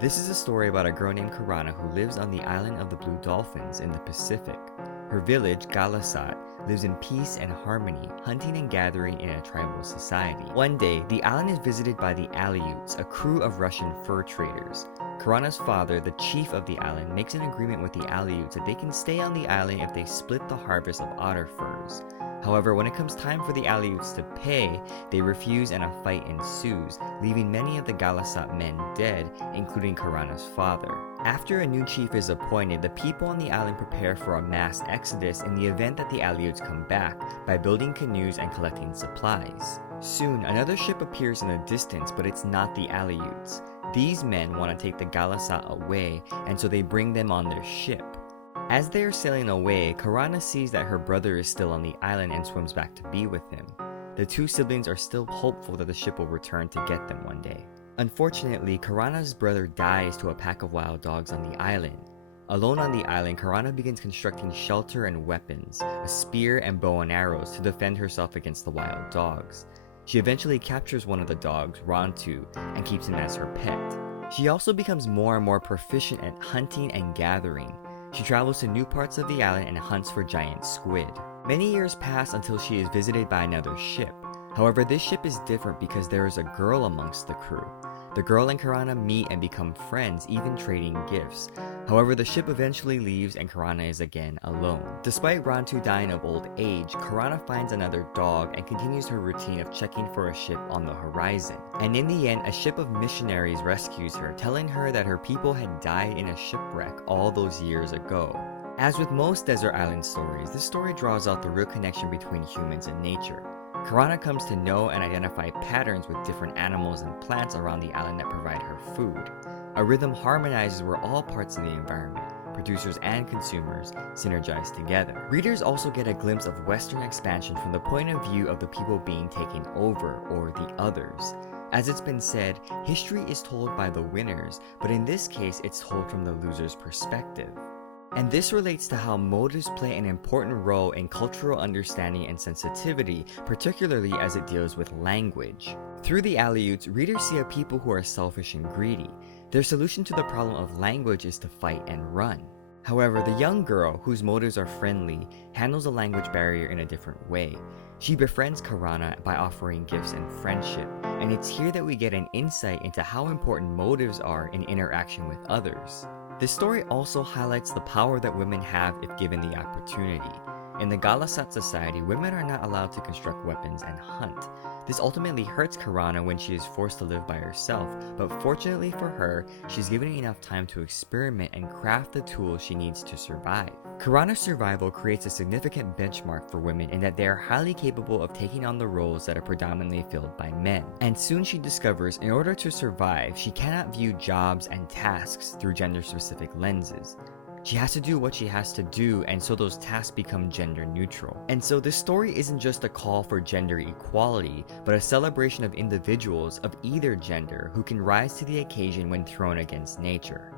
This is a story about a girl named Karana who lives on the island of the Blue Dolphins in the Pacific. Her village, Ghalas-at, lives in peace and harmony, hunting and gathering in a tribal society. One day, the island is visited by the Aleuts, a crew of Russian fur traders. Karana's father, the chief of the island, makes an agreement with the Aleuts that they can stay on the island if they split the harvest of otter furs. However, when it comes time for the Aleuts to pay, they refuse and a fight ensues, leaving many of the Ghalas-at men dead, including Karana's father. After a new chief is appointed, the people on the island prepare for a mass exodus in the event that the Aleuts come back by building canoes and collecting supplies. Soon, another ship appears in the distance, but it's not the Aleuts. These men want to take the Ghalas-at away, and so they bring them on their ship. As they are sailing away, Karana sees that her brother is still on the island and swims back to be with him. The two siblings are still hopeful that the ship will return to get them one day. Unfortunately, Karana's brother dies to a pack of wild dogs on the island. Alone on the island, Karana begins constructing shelter and weapons, a spear and bow and arrows to defend herself against the wild dogs. She eventually captures one of the dogs, Rantu, and keeps him as her pet. She also becomes more and more proficient at hunting and gathering. She travels to new parts of the island and hunts for giant squid. Many years pass until she is visited by another ship. However, this ship is different because there is a girl amongst the crew. The girl and Karana meet and become friends, even trading gifts. However, the ship eventually leaves and Karana is again alone. Despite Rantu dying of old age, Karana finds another dog and continues her routine of checking for a ship on the horizon. And in the end, a ship of missionaries rescues her, telling her that her people had died in a shipwreck all those years ago. As with most desert island stories, this story draws out the real connection between humans and nature. Karana comes to know and identify patterns with different animals and plants around the island that provide her food. A rhythm harmonizes where all parts of the environment, producers and consumers, synergize together. Readers also get a glimpse of Western expansion from the point of view of the people being taken over, or the others. As it's been said, history is told by the winners, but in this case it's told from the loser's perspective. And this relates to how motives play an important role in cultural understanding and sensitivity, particularly as it deals with language. Through the Aleuts, readers see a people who are selfish and greedy. Their solution to the problem of language is to fight and run. However, the young girl, whose motives are friendly, handles the language barrier in a different way. She befriends Karana by offering gifts and friendship, and it's here that we get an insight into how important motives are in interaction with others. This story also highlights the power that women have if given the opportunity. In the Ghalas-at society, women are not allowed to construct weapons and hunt. This ultimately hurts Karana when she is forced to live by herself, but fortunately for her, she's given enough time to experiment and craft the tools she needs to survive. Karana's survival creates a significant benchmark for women in that they are highly capable of taking on the roles that are predominantly filled by men. And soon she discovers in order to survive, she cannot view jobs and tasks through gender-specific lenses. She has to do what she has to do, and so those tasks become gender neutral. And so this story isn't just a call for gender equality, but a celebration of individuals of either gender who can rise to the occasion when thrown against nature.